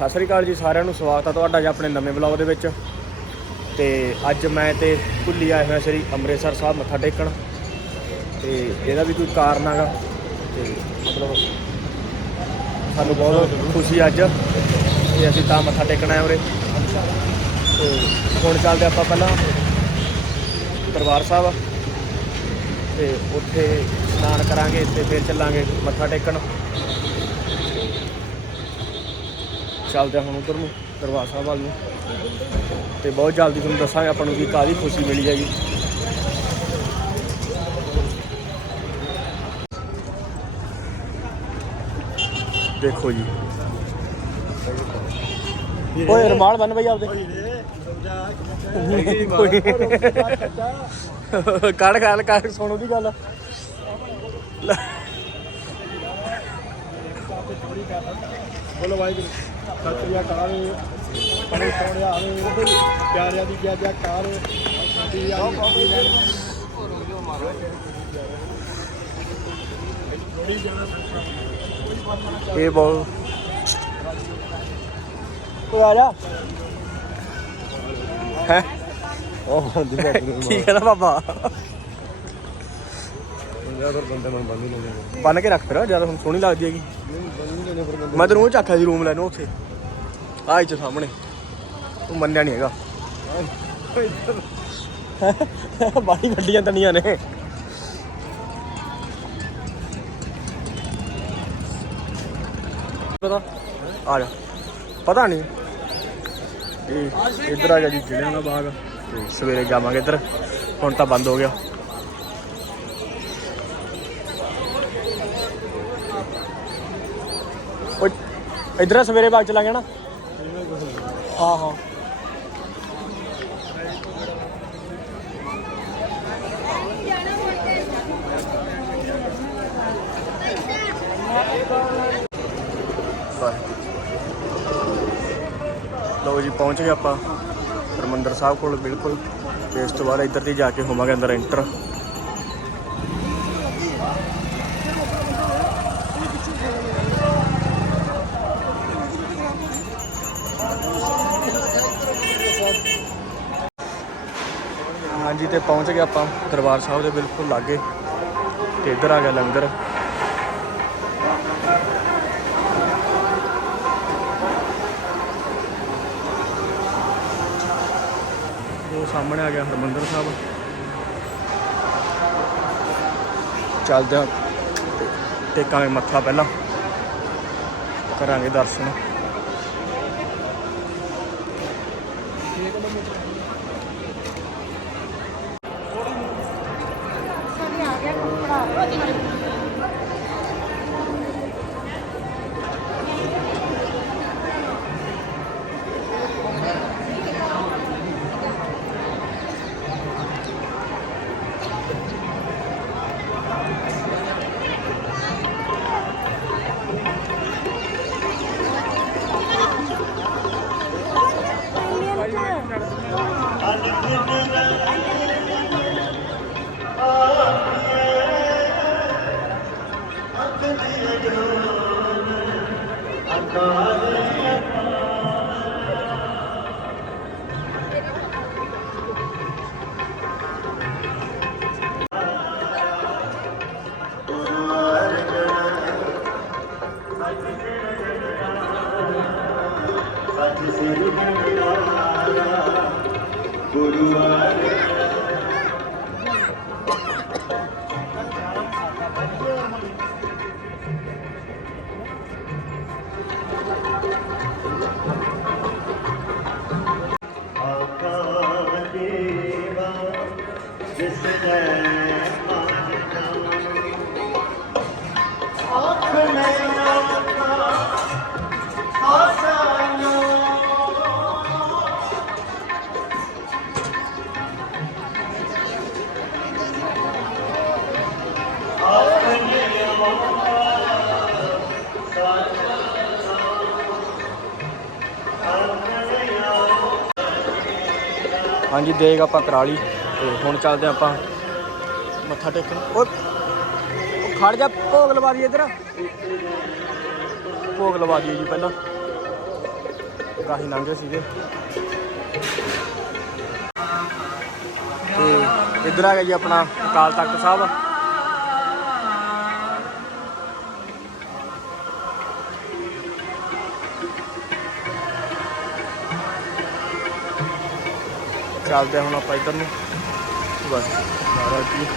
ਸਤਿ ਸ੍ਰੀ ਅਕਾਲ ਜੀ ਸਾਰਿਆਂ ਨੂੰ, ਸਵਾਗਤ ਹੈ ਤੁਹਾਡਾ ਜੀ ਆਪਣੇ ਨਵੇਂ ਬਲੌਗ ਦੇ ਵਿੱਚ। ਤੇ ਅੱਜ ਮੈਂ ਤੇ ਭੁੱਲੀ ਆਏ ਹੋਇਆ ਸ੍ਰੀ ਅੰਮ੍ਰਿਤਸਰ ਸਾਹਿਬ ਮੱਥਾ ਟੇਕਣ। ਤੇ ਇਹਦਾ ਵੀ ਕੋਈ ਕਾਰਨ ਹੈਗਾ। ਤੇ ਮਤਲਬ ਸਾਨੂੰ ਬਹੁਤ ਖੁਸ਼ੀ ਅੱਜ ਕਿ ਅਸੀਂ ਤਾਂ ਮੱਥਾ ਟੇਕਣਾ ਹੈ ਉਰੇ। ਤੇ ਹੁਣ ਚੱਲਦੇ ਆਪਾਂ ਪਹਿਲਾਂ ਦਰਬਾਰ ਸਾਹਿਬ। ਤੇ ਉੱਥੇ ਇਸ਼ਨਾਨ ਕਰਾਂਗੇ ਤੇ ਫਿਰ ਚੱਲਾਂਗੇ ਮੱਥਾ ਟੇਕਣ। ਚੱਲਦੇ ਹਾਂ ਹੁਣ ਉਧਰ ਨੂੰ ਦਰਬਾਰ ਸਾਹਿਬ ਵੱਲ ਨੂੰ। ਤੇ ਬਹੁਤ ਜਲਦੀ ਤੁਹਾਨੂੰ ਦੱਸਾਂਗੇ ਆਪਾਂ ਨੂੰ ਵੀ ਕਾਹਦੀ ਖੁਸ਼ੀ ਮਿਲੀ ਹੈਗੀ। ਦੇਖੋ ਜੀ। ਓਏ ਰਮਾਲ ਬੰਨ ਬਈ ਆਪਦੇ। ਕੱਢ ਗੱਲ ਕਰ ਸੁਣੋ ਦੀ ਗੱਲ। ਬੋਲੋ ਵਾਹਿਗੁਰੂ। ਸਤਿ ਸ੍ਰੀ ਅਕਾਲ। ਬੜੇ ਸੋਹਣੇ ਆਵੇ। ਪਿਆਰਿਆਂ ਦੀ ਜੈ ਜੈਕਾਰ। ਸਾਡੀ ਆਈ ਇਹ ਬਹੁਤ ਓ ਆ ਜਾ। ਹੈ? ਉਹ ਦੁਬਾਰਾ ਠੀਕ ਹੈ ਨਾ ਬਾਬਾ? ਬੰਦੇ ਨਾਲ ਲੈਣੇ ਬੰਨ ਕੇ ਰੱਖ ਫਿਰ ਜ਼ਿਆਦਾ ਹੁਣ ਸੋਹਣੀ ਲੱਗਦੀ ਹੈਗੀ। ਨਹੀਂ ਲੈਣੇ ਮੈਂ ਤੈਨੂੰ ਉਹ ਚੱਕਿਆ ਸੀ ਰੂਮ ਲੈਣ ਉੱਥੇ। ਆਹ ਇੱਥੇ ਸਾਹਮਣੇ। ਤੂੰ ਮੰਨਿਆ ਨਹੀਂ ਹੈਗਾ। ਬਾੜੀ ਵੱਡੀਆਂ ਤਣੀਆਂ ਨੇ। ਪਤਾ? ਆ ਜਾ। ਪਤਾ ਨਹੀਂ ਇਹ ਇੱਧਰ ਆ ਗਿਆ ਜੀ ਜਿਹੜਿਆਂ ਦਾ ਬਾਗ ਤੇ ਸਵੇਰੇ ਜਾਵਾਂਗੇ ਇੱਧਰ। ਹੁਣ ਤਾਂ ਬੰਦ ਹੋ ਗਿਆ। ਇੱਧਰ ਸਵੇਰੇ ਬਾਗ ਚਲਾਂਗੇ ਨਾ। ਹਾਂ ਹਾਂ। ਲਓ ਜੀ, ਪਹੁੰਚ ਗਏ ਆਪਾਂ ਹਰਮੰਦਰ ਸਾਹਿਬ ਕੋਲ, ਬਿਲਕੁਲ। ਤੇ ਇਸ ਤੋਂ ਬਾਅਦ ਇੱਧਰ ਦੀ ਜਾ ਕੇ ਹੋਵਾਂਗੇ ਅੰਦਰ ਐਂਟਰ ਹਾਂਜੀ ਤੇ ਪਹੁੰਚ ਗਏ ਆਪਾਂ ਦਰਬਾਰ ਸਾਹਿਬ ਦੇ ਬਿਲਕੁਲ ਲਾਗੇ ਤੇ ਇੱਧਰ ਆ ਗਿਆ ਲੰਗਰ। ਉਹ ਸਾਹਮਣੇ ਆ ਗਿਆ ਹਰਮੰਦਰ ਸਾਹਿਬ। ਚੱਲਦੇ ਆ ਟੇਕਾਂਗੇ ਮੱਥਾ ਪਹਿਲਾਂ। ਕਰਾਂਗੇ ਦਰਸ਼ਨ। Continuamos. ਗੁਰੂ ਆਰੇ ਹਾਂਜੀ ਦੇਗ ਆਪਾਂ ਕਰਾ ਲਈ ਤੇ ਹੁਣ ਚੱਲਦੇ ਆਪਾਂ ਮੱਥਾ ਟੇਕਣ। ਉਹ ਖੜ ਜਾ, ਭੋਗ ਲਵਾ ਦਈਏ ਇੱਧਰ। ਭੋਗ ਲਵਾ ਦਈਏ ਜੀ ਪਹਿਲਾਂ। ਰਾਹੀਂ ਲੰਘੇ ਸੀਗੇ। ਤੇ ਇੱਧਰ ਆ ਗਿਆ ਜੀ ਆਪਣਾ ਅਕਾਲ ਤਖਤ ਸਾਹਿਬ। ਚੱਲਦੇ ਹਾਂ ਹੁਣ ਆਪਾਂ ਇੱਧਰ ਨੂੰ। ਬਸ ਮਹਾਰਾਜ ਜੀ।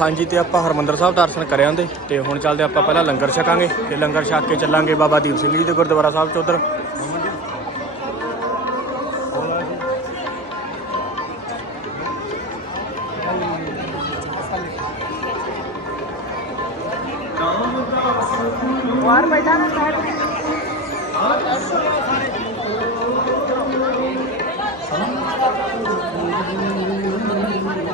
ਹਾਂਜੀ, ਤੇ ਆਪਾਂ ਹਰਮੰਦਰ ਸਾਹਿਬ ਦਰਸ਼ਨ ਕਰਿਆ ਆਂਦੇ ਤੇ ਹੁਣ ਚੱਲਦੇ ਆਪਾਂ ਪਹਿਲਾਂ ਲੰਗਰ ਛਕਾਂਗੇ, ਤੇ ਲੰਗਰ ਛਕ ਕੇ ਚੱਲਾਂਗੇ ਬਾਬਾ ਦੀਪ ਸਿੰਘ ਜੀ ਦੇ ਗੁਰਦੁਆਰਾ ਸਾਹਿਬ ਚ ਉਧਰ। ਠੀਕ ਹੈ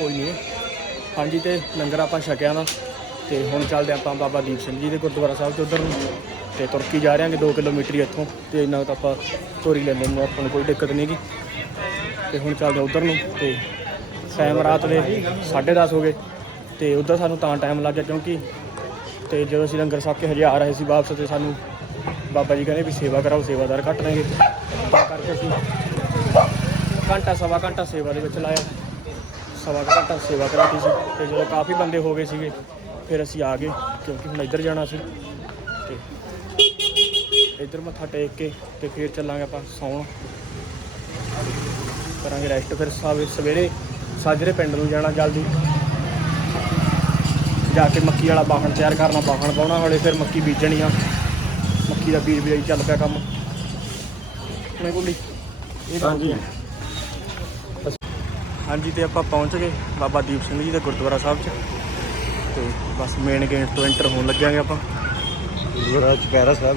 ਕੋਈ ਨਹੀਂ ਹਾਂਜੀ ਤੇ ਲੰਗਰ ਆਪਾਂ ਛਕਿਆ ਦਾ ਤੇ ਹੁਣ ਚੱਲਦੇ ਆਪਾਂ ਬਾਬਾ ਦੀਪ ਸਿੰਘ ਜੀ ਦੇ ਗੁਰਦੁਆਰਾ ਸਾਹਿਬ ਚ ਉਧਰ ਨੂੰ ਤੇ ਤੁਰਕੀ ਜਾ ਰਹੇ ਹਾਂਗੇ 2 ਕਿਲੋਮੀਟਰ ਹੀ ਇੱਥੋਂ ਤੇ ਇੰਨਾ ਤਾਂ ਆਪਾਂ ਤੋਰੀ ਲੈ ਲੈਂਦੇ ਹਾਂ, ਆਪਾਂ ਨੂੰ ਕੋਈ ਦਿੱਕਤ ਨਹੀਂਗੀ ਤੇ ਹੁਣ ਚੱਲਦੇ ਉਧਰ ਨੂੰ ਤੇ ਟਾਈਮ ਰਾਤ ਦੇ 10:30 ਹੋ ਗਏ ਤੇ ਉਧਰ ਸਾਨੂੰ ਤਾਂ ਟਾਈਮ ਲੱਗ ਗਿਆ ਕਿਉਂਕਿ ਤੇ ਜਦੋਂ ਅਸੀਂ ਲੰਗਰ ਛਕ ਕੇ ਹਜੇ ਆ ਰਹੇ ਸੀ ਵਾਪਸ ਤੇ ਸਾਨੂੰ ਬਾਬਾ ਜੀ ਕਹਿੰਦੇ ਵੀ ਸੇਵਾ ਕਰਾਓ, ਸੇਵਾਦਾਰ ਘੱਟ ਨੇਗੇ। ਤਾਂ ਕਰਕੇ ਅਸੀਂ ਘੰਟਾ, ਸਵਾ ਘੰਟਾ ਸੇਵਾ ਦੇ ਵਿੱਚ ਲਾਇਆ। ਸਵਾ ਕੁ ਘੰਟਾ ਸੇਵਾ ਕਰਾਤੀ ਸੀ ਤੇ ਜਦੋਂ ਕਾਫੀ ਬੰਦੇ ਹੋ ਗਏ ਸੀਗੇ ਫਿਰ ਅਸੀਂ ਆ ਗਏ ਕਿਉਂਕਿ ਹੁਣ ਇੱਧਰ ਜਾਣਾ ਸੀ ਤੇ ਇੱਧਰ ਮੱਥਾ ਟੇਕ ਕੇ ਤੇ ਫਿਰ ਚੱਲਾਂਗੇ ਆਪਾਂ ਸੌਣ। ਕਰਾਂਗੇ ਰੈਸਟ ਫਿਰ ਸਾਵੇ ਸਵੇਰੇ ਸਾਜਰੇ ਪਿੰਡ ਨੂੰ ਜਾਣਾ ਜਲਦੀ। ਜਾ ਕੇ ਮੱਕੀ ਵਾਲਾ ਬਾਹਣ ਤਿਆਰ ਕਰਨਾ ਬਾਹਣ ਪਾਉਣਾ ਹਲੇ ਫਿਰ ਮੱਕੀ ਬੀਜਣੀ ਆ। ਮੱਕੀ ਦਾ ਬੀਜ ਬਿਜਾਈ ਚੱਲ ਪਿਆ ਕੰਮ। ਆਪਣੇ ਕੋਲ ਇਹ ਹਾਂਜੀ। ਹਾਂਜੀ, ਤੇ ਆਪਾਂ ਪਹੁੰਚ ਗਏ ਬਾਬਾ ਦੀਪ ਸਿੰਘ ਜੀ ਦੇ ਗੁਰਦੁਆਰਾ ਸਾਹਿਬ 'ਚ। ਤੇ ਬਸ ਮੇਨ ਗੇਟ ਤੋਂ ਐਂਟਰ ਹੋਣ ਲੱਗਿਆਂਗੇ ਆਪਾਂ। ਗੁਰਦੁਆਰਾ ਚੁਪਹਿਰਾ ਸਾਹਿਬ।